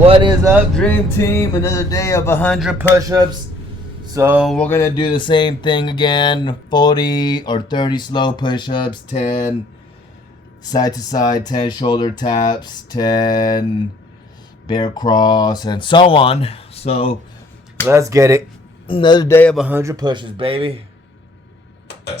What is up, Dream Team? Another day of 100 push-ups. So we're gonna do the same thing again. 40 or 30 slow push-ups, 10 side to side, 10 shoulder taps, 10 bear cross, and so on. So let's get it. Another day of 100 pushes, baby.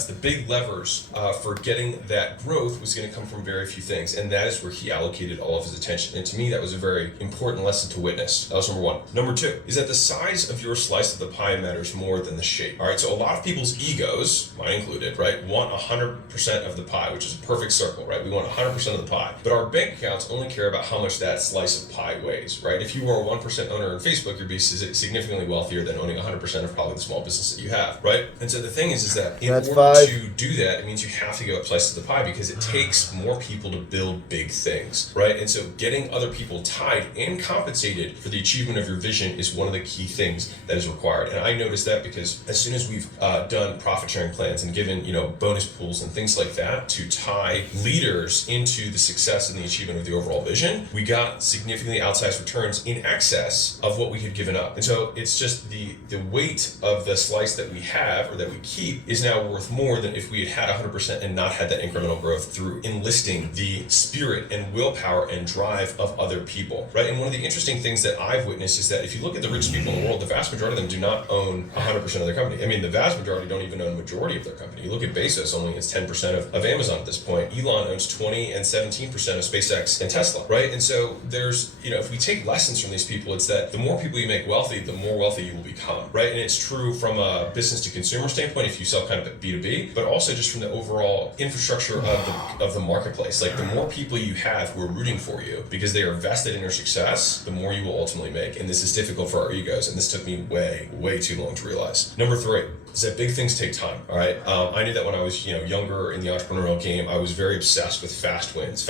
The big levers for getting that growth was going to come from very few things, and that is where he allocated all of his attention. And to me, that was a very important lesson to witness. That was number one. Number two is that the size of your slice of the pie matters more than the shape. All right, so a lot of people's egos, mine included, right, want 100% of the pie, which is a perfect circle, right? We want 100% of the pie, but our bank accounts only care about how much that slice of pie weighs, right? If you are a 1% owner in Facebook, you'd be significantly wealthier than owning 100% of probably the small business that you have, right? And so the thing is that in order to do that, it means you have to go up slices of the pie because it takes more people to build big things, right? And so getting other people tied and compensated for the achievement of your vision is one of the key things that is required. And I noticed that because as soon as we've done profit sharing plans and given, bonus pools and things like that to tie leaders into the success and the achievement of the overall vision, we got significantly outsized returns in excess of what we had given up. And so it's just the weight of the slice that we have or that we keep is now worth more than if we had 100% and not had that incremental growth through enlisting the spirit and willpower and drive of other people, right? And one of the interesting things that I've witnessed is that if you look at the richest people in the world, the vast majority of them do not own 100% of their company. I mean, the vast majority don't even own the majority of their company. You look at Bezos, only it's 10% of Amazon at this point. Elon owns 20 and 17% of SpaceX and Tesla, right? And so there's, if we take lessons from these people, it's that the more people you make wealthy, the more wealthy you will become, right? And it's true from a business to consumer standpoint if you sell kind of B2B, but also just from the overall infrastructure of the marketplace. Like the more people you have who are rooting for you because they are vested in your success, the more you will ultimately make. And this is difficult for our egos, and this took me way too long to realize. Number three is that big things take time. All right, I knew that when I was younger in the entrepreneurial game. I was very obsessed with fast wins.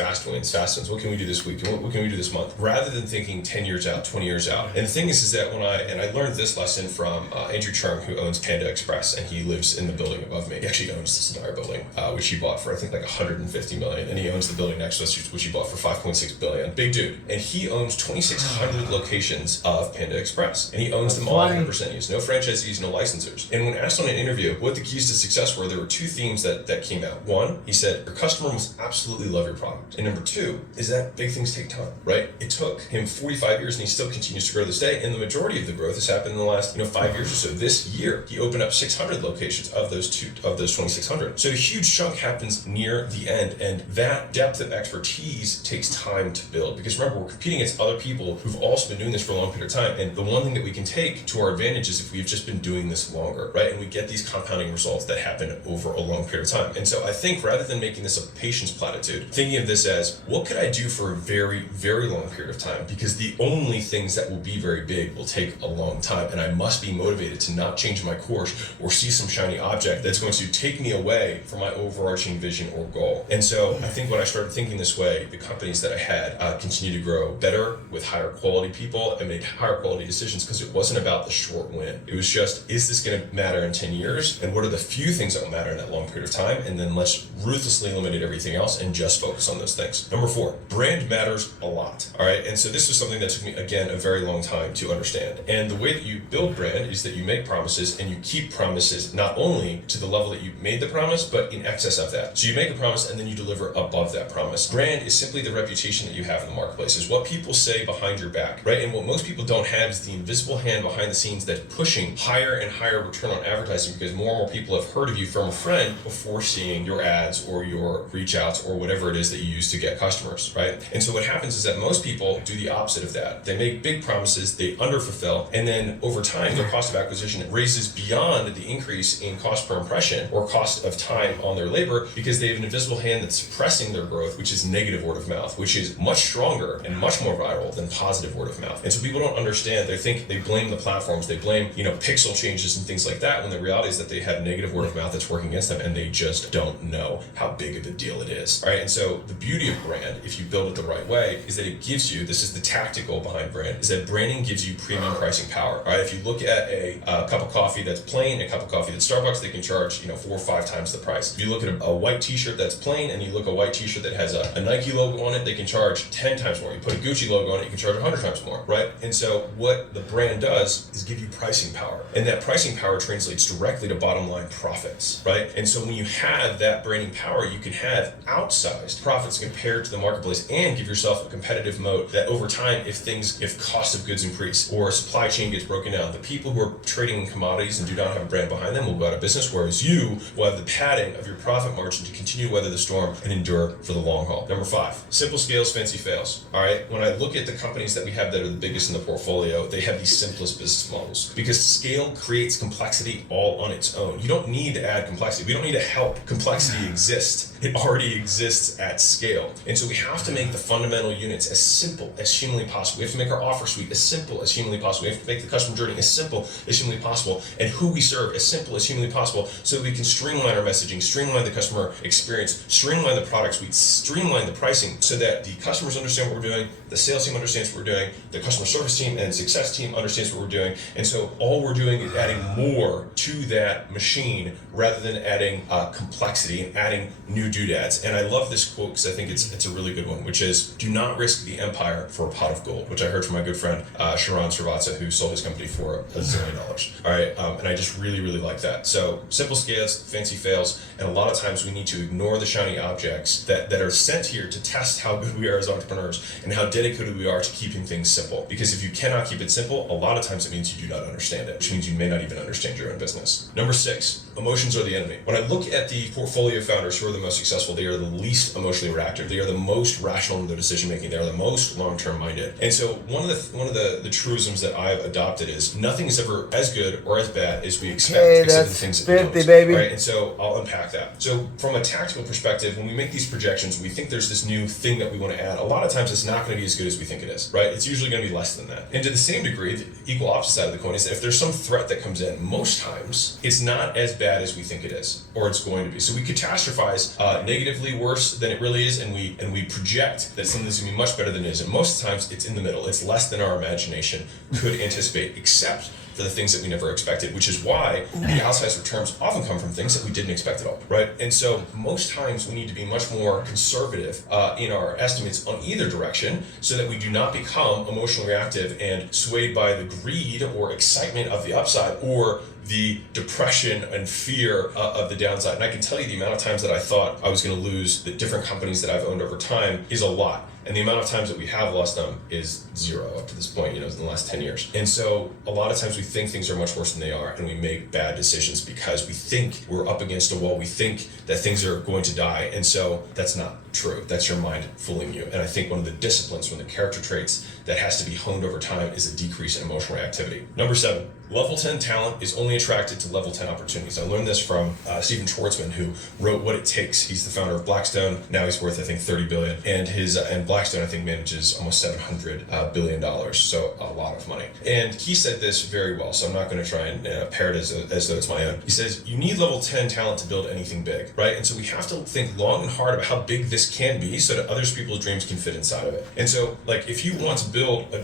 What can we do this week? What can we do this month? Rather than thinking 10 years out, 20 years out. And the thing is that I learned this lesson from Andrew Chung, who owns Panda Express, and he lives in the building above me. He actually owns this entire building, which he bought for I think like 150 million, and he owns the building next to us, which he bought for 5.6 billion. Big dude, and he owns 2,600 locations of Panda Express, and he owns them all 100%. He has no franchisees, no licensors. And when asked on an interview what the keys to success were, there were two themes that came out. One, he said your customer must absolutely love your product, and number two is that big things take time, right? It took him 45 years, and he still continues to grow this day. And the majority of the growth has happened in the last 5 years or so. This year, he opened up 600 locations of those 2,600. So a huge chunk happens near the end, and that depth of expertise takes time to build. Because remember, we're competing against other people who've also been doing this for a long period of time. And the one thing that we can take to our advantage is if we've just been doing this longer, right? And we get these compounding results that happen over a long period of time. And so I think rather than making this a patience platitude, thinking of this as what could I do for a very, very long period of time? Because the only things that will be very big will take a long time, and I must be motivated to not change my course or see some shiny object that's going to take me away from my overarching vision or goal. And so I think when I started thinking this way, the companies that I had continued to grow better with higher quality people and made higher quality decisions, because it wasn't about the short win. It was just, is this going to matter in 10 years? And what are the few things that will matter in that long period of time? And then let's ruthlessly eliminate everything else and just focus on those things. Number four, brand matters a lot. All right. And so this was something that took me, again, a very long time to understand. And the way that you build brand is that you make promises and you keep promises, not only to the level that you made the promise, but in excess of that. So you make a promise and then you deliver above that promise. Brand is simply the reputation that you have in the marketplace. Is what people say behind your back, right? And what most people don't have is the invisible hand behind the scenes that's pushing higher and higher return on advertising, because more and more people have heard of you from a friend before seeing your ads or your reach outs or whatever it is that you use to get customers, right? And so what happens is that most people do the opposite of that. They make big promises, they underfulfill, and then over time their cost of acquisition raises beyond the increase in cost per impression or cost of time on their labor, because they have an invisible hand that's suppressing their growth, which is negative word of mouth, which is much stronger and much more viral than positive word of mouth. And so people don't understand. They think they blame the platforms, they blame pixel changes and things like that, when and the reality is that they have negative word of mouth that's working against them, and they just don't know how big of a deal it is. All right, and so the beauty of brand, if you build it the right way, is that it gives you, this is the tactical behind brand, is that branding gives you premium pricing power. All right, if you look at a cup of coffee that's plain, a cup of coffee that's Starbucks, they can charge 4 or 5 times the price. If you look at a white t-shirt that's plain, and you look at a white t-shirt that has a Nike logo on it, they can charge 10 times more. You put a Gucci logo on it, you can charge 100 times more, right? And so what the brand does is give you pricing power, and that pricing power translates directly to bottom line profits, right? And so when you have that branding power, you can have outsized profits compared to the marketplace and give yourself a competitive moat that over time, if cost of goods increase or supply chain gets broken down, the people who are trading in commodities and do not have a brand behind them will go out of business, whereas you will have the padding of your profit margin to continue to weather the storm and endure for the long haul. Number 5, simple scales, fancy fails. All right, when I look at the companies that we have that are the biggest in the portfolio, they have the simplest business models because scale creates complexity all on its own. You don't need to add complexity. We don't need to help complexity exist. It already exists at scale. And so we have to make the fundamental units as simple as humanly possible. We have to make our offer suite as simple as humanly possible. We have to make the customer journey as simple as humanly possible, and who we serve as simple as humanly possible, so that we can streamline our messaging, streamline the customer experience, streamline the product suite, streamline the pricing, so that the customers understand what we're doing, the sales team understands what we're doing, the customer service team and success team understands what we're doing. And so all we're doing is adding more to that machine rather than adding complexity and adding new doodads. And I love this quote because I think it's a really good one, which is, do not risk the empire for a pot of gold, which I heard from my good friend Sharon Srivatsa, who sold his company for $1 zillion. All right, and I just really, really like that. So simple scales, fancy fails, and a lot of times we need to ignore the shiny objects that are sent here to test how good we are as entrepreneurs and how dedicated we are to keeping things simple. Because if you cannot keep it simple, a lot of times it means you do not understand it, which means you may not even understand your own business. Number 6, emotions are the enemy. When I look at the portfolio founders who are the most successful, they are the least emotionally reactive. They are the most rational in their decision making. They are the most long-term minded. And so one of the truisms that I've adopted is nothing is ever as good or as bad as we expect, except the things that we don't. Baby. Right? And so I'll unpack that. So from a tactical perspective, when we make these projections, we think there's this new thing that we want to add. A lot of times it's not going to be as good as we think it is, right? It's usually going to be less than that. And to the same degree, the equal opposite side of the coin is that if there's some threat that comes in, most times it's not as bad as we think it is, or it's going to be. So we catastrophize negatively worse than it really is, and we project that something's going to be much better than it is. And most times it's in the middle. It's less than our imagination could anticipate, except for the things that we never expected, which is why the outsized returns often come from things that we didn't expect at all, right? And so most times we need to be much more conservative in our estimates on either direction, so that we do not become emotionally reactive and swayed by the greed or excitement of the upside, or the depression and fear of the downside. And I can tell you the amount of times that I thought I was going to lose the different companies that I've owned over time is a lot. And the amount of times that we have lost them is 0 up to this point, in the last 10 years. And so a lot of times we think things are much worse than they are, and we make bad decisions because we think we're up against a wall. We think that things are going to die. And so that's not true. That's your mind fooling you. And I think one of the disciplines, one of the character traits that has to be honed over time, is a decrease in emotional reactivity. Number 7, level 10 talent is only attracted to level 10 opportunities. I learned this from Stephen Schwartzman, who wrote What It Takes. He's the founder of Blackstone. Now he's worth, I think, $30 billion. And Blackstone, I think, manages almost $700 billion. So a lot of money. And he said this very well, so I'm not going to try and parrot it as though it's my own. He says, you need level 10 talent to build anything big, right? And so we have to think long and hard about how big this can be, so that other people's dreams can fit inside of it. And so, like, if you want to build a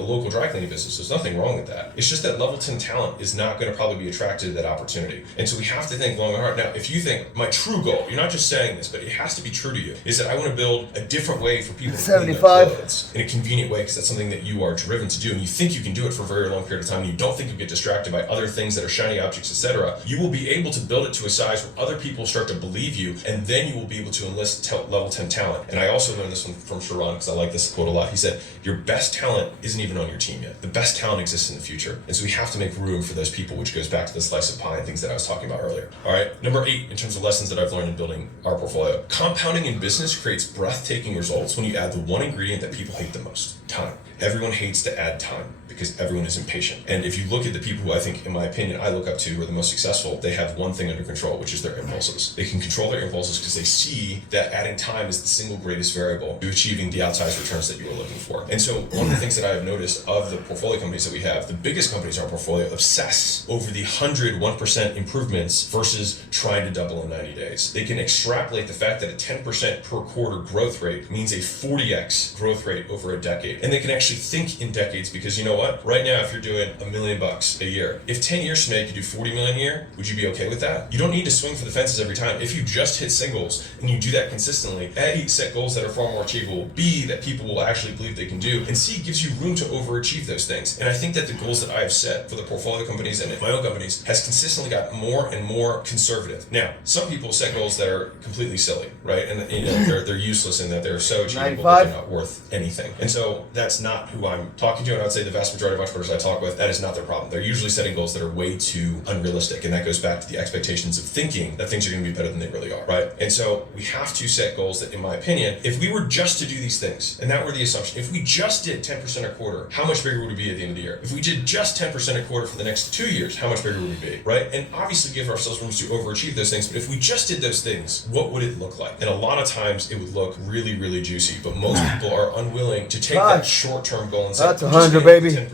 local dry cleaning business, there's nothing wrong with that. It's just that level 10 talent is not going to probably be attracted to that opportunity. And so we have to think long and hard. Now, if you think my true goal, you're not just saying this, but it has to be true to you, is that I want to build a different way for people to clean their clothes in a convenient way, because that's something that you are driven to do, and you think you can do it for a very long period of time, and you don't think you get distracted by other things that are shiny objects, etc. You will be able to build it to a size where other people start to believe you, and then you will be able to enlist level 10 talent. And I also learned this one from Sharon, because I like this quote a lot. He said, your best talent isn't even on your team yet. The best talent exists in the future. And so we have to make room for those people, which goes back to the slice of pie and things that I was talking about earlier. All right, number 8, in terms of lessons that I've learned in building our portfolio. Compounding in business creates breathtaking results when you add the one ingredient that people hate the most: time. Everyone hates to add time because everyone is impatient. And if you look at the people who I think, in my opinion, I look up to who are the most successful, they have one thing under control, which is their impulses. They can control their impulses because they see that adding time is the single greatest variable to achieving the outsized returns that you are looking for. And so one of the things that I have noticed of the portfolio companies that we have, the biggest companies in our portfolio obsess over the 1% improvements versus trying to double in 90 days. They can extrapolate the fact that a 10% per quarter growth rate means a 40x growth rate over a decade. And they can actually think in decades because you know what? Right now, if you're doing $1 million a year, if 10 years from now you could do 40 million a year, would you be okay with that? You don't need to swing for the fences every time. If you just hit singles and you do that consistently, A, set goals that are far more achievable, B, that people will actually believe they can do, and C, gives you room to overachieve those things. And I think that the goals that I have set for the portfolio companies and my own companies has consistently got more and more conservative. Now, some people set goals that are completely silly, right? And they're useless in that they're so achievable that they're not worth anything. And so that's not who I'm talking to, and I would say the vast majority of entrepreneurs I talk with, that is not their problem. They're usually setting goals that are way too unrealistic, and that goes back to the expectations of thinking that things are going to be better than they really are, right? And so we have to set goals that, in my opinion, if we were just to do these things, and that were the assumption, if we just did 10% a quarter, how much bigger would it be at the end of the year? If we did just 10% a quarter for the next 2 years, how much bigger would it be, right? And obviously give ourselves room to overachieve those things, but if we just did those things, what would it look like? And a lot of times it would look really, really juicy, but most people are unwilling to take that short-term goal and say, that's 100, baby. 10%.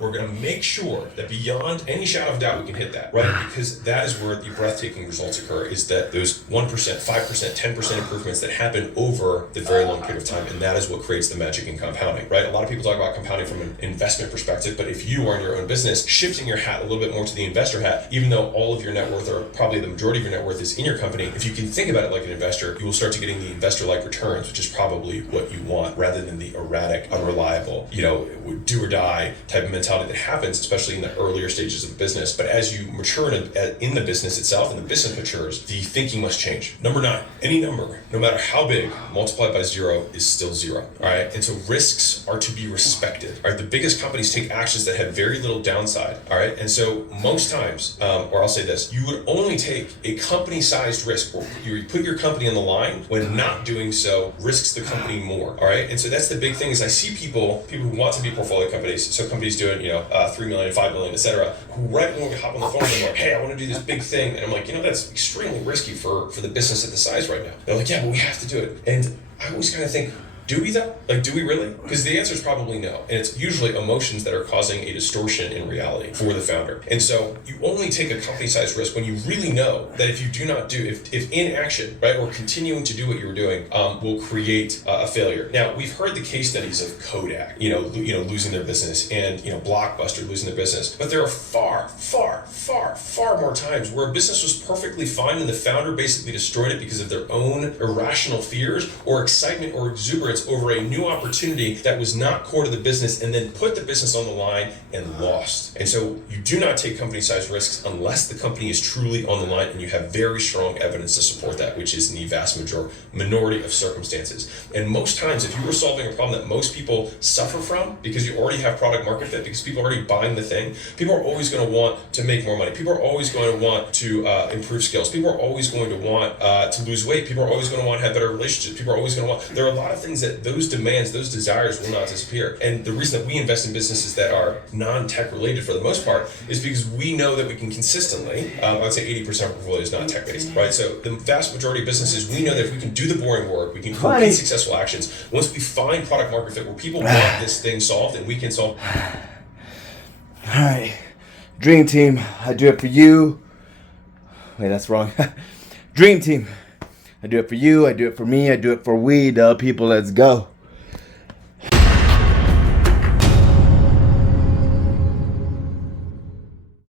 We're gonna make sure that beyond any shadow of doubt we can hit that, right? Because that is where the breathtaking results occur, is that those 1%, 5%, 10% improvements that happen over the very long period of time, and that is what creates the magic in compounding, right? A lot of people talk about compounding from an investment perspective, but if you are in your own business, shifting your hat a little bit more to the investor hat, even though all of your net worth, or probably the majority of your net worth, is in your company, if you can think about it like an investor, you will start to getting the investor-like returns, which is probably what you want, rather than the erratic, unreliable, do or die type of mentality that happens, especially in the earlier stages of the business. But as you mature in the business itself, and the business matures, the thinking must change. Number 9, any number, no matter how big, multiplied by 0 is still 0. All right. And so risks are to be respected. All right. The biggest companies take actions that have very little downside. All right. And so most times, or I'll say this, you would only take a company-sized risk, or you put your company on the line when not doing so risks the company more. All right. And so that's the big thing, is I see people who want to be portfolio companies, so companies doing, 3 million, 5 million, etc., who right when we hop on the phone, they're like, hey, I want to do this big thing. And I'm like, that's extremely risky for the business at the size right now. They're like, yeah, but we have to do it. And I always kind of think, do we though? Do we really? Because the answer is probably no. And it's usually emotions that are causing a distortion in reality for the founder. And so you only take a company-sized risk when you really know that if you do not do, if inaction, right, or continuing to do what you're doing, will create a failure. Now, we've heard the case studies of Kodak, losing their business, and, Blockbuster losing their business. But there are far, far, far, far more times where a business was perfectly fine and the founder basically destroyed it because of their own irrational fears or excitement or exuberance over a new opportunity that was not core to the business, and then put the business on the line and lost. And so you do not take company-sized risks unless the company is truly on the line and you have very strong evidence to support that, which is in the vast minority of circumstances. And most times, if you were solving a problem that most people suffer from because you already have product market fit, because people are already buying the thing, people are always going to want to make more money. People are always going to want to improve skills. People are always going to want to lose weight. People are always going to want to have better relationships. People are always going to want, there are a lot of things that those demands, those desires will not disappear. And the reason that we invest in businesses that are non-tech related for the most part is because we know that we can consistently, I would say 80% of our portfolio is non-tech based, right? So the vast majority of businesses, we know that if we can do the boring work, we can complete successful actions. Once we find product market fit where people want this thing solved and we can solve. All right. Dream team, I do it for you. Wait, that's wrong. Dream team, I do it for you, I do it for me, I do it for we, the people. Let's go.